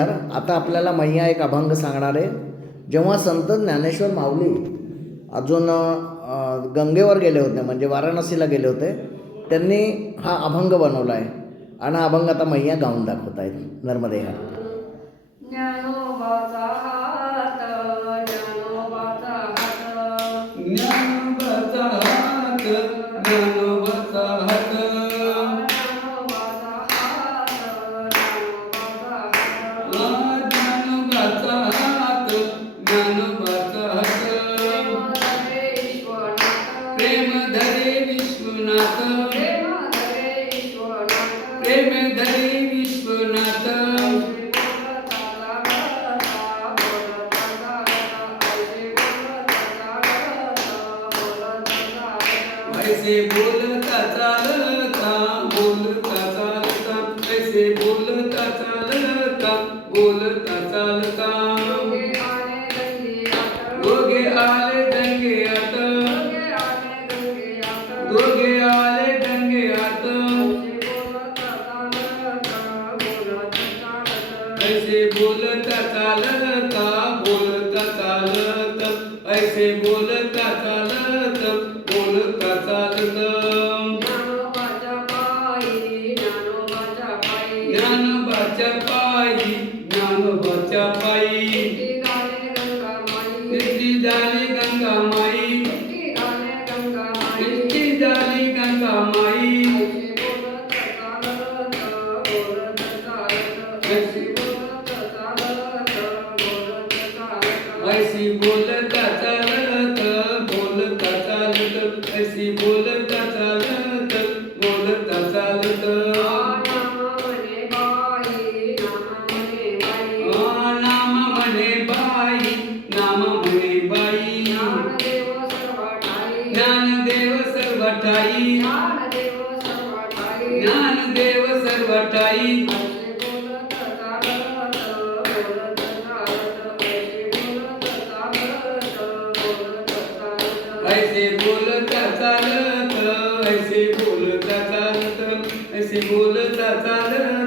विहार आता आपल्याला मैया एक अभंग सांगणार आहे. जेव्हा संत ज्ञानेश्वर माऊली अजून गंगेवर गेले होते म्हणजे वाराणसीला गेले होते त्यांनी हा अभंग बनवला आहे. आणि हा अभंग आता मैया गाऊन दाखवत आहेत नर्मदे हात ऐसे बोलता चालता बोलता चालता ऐसे बोलता चालता बोलता चालता. दोघे आले दंगे आत. दोघे आले दंगे आत. ऐसे बोलता चालता बोलता चालत. ऐसे बोलता ಜ್ಞಾನ ಬಚ ಪಾಯಿ ಜ್ಞಾನ ಬಚ ಪಾಯಿ ನಿತ್ತಿ ದಾಲಿ ಗಂಗಾ ಮಾಯಿ ನಿತ್ತಿ ದಾಲಿ ಗಂಗಾ ಮಾಯಿ ऐसी बोलता चलत बोलता चलत ऐसी बोलता ज्ञानदेव सर्व ठाई ज्ञानदेव सर्व ठाई ऐसे बोलता चालत ऐसे बोलता चालत ऐसे बोलता चालत.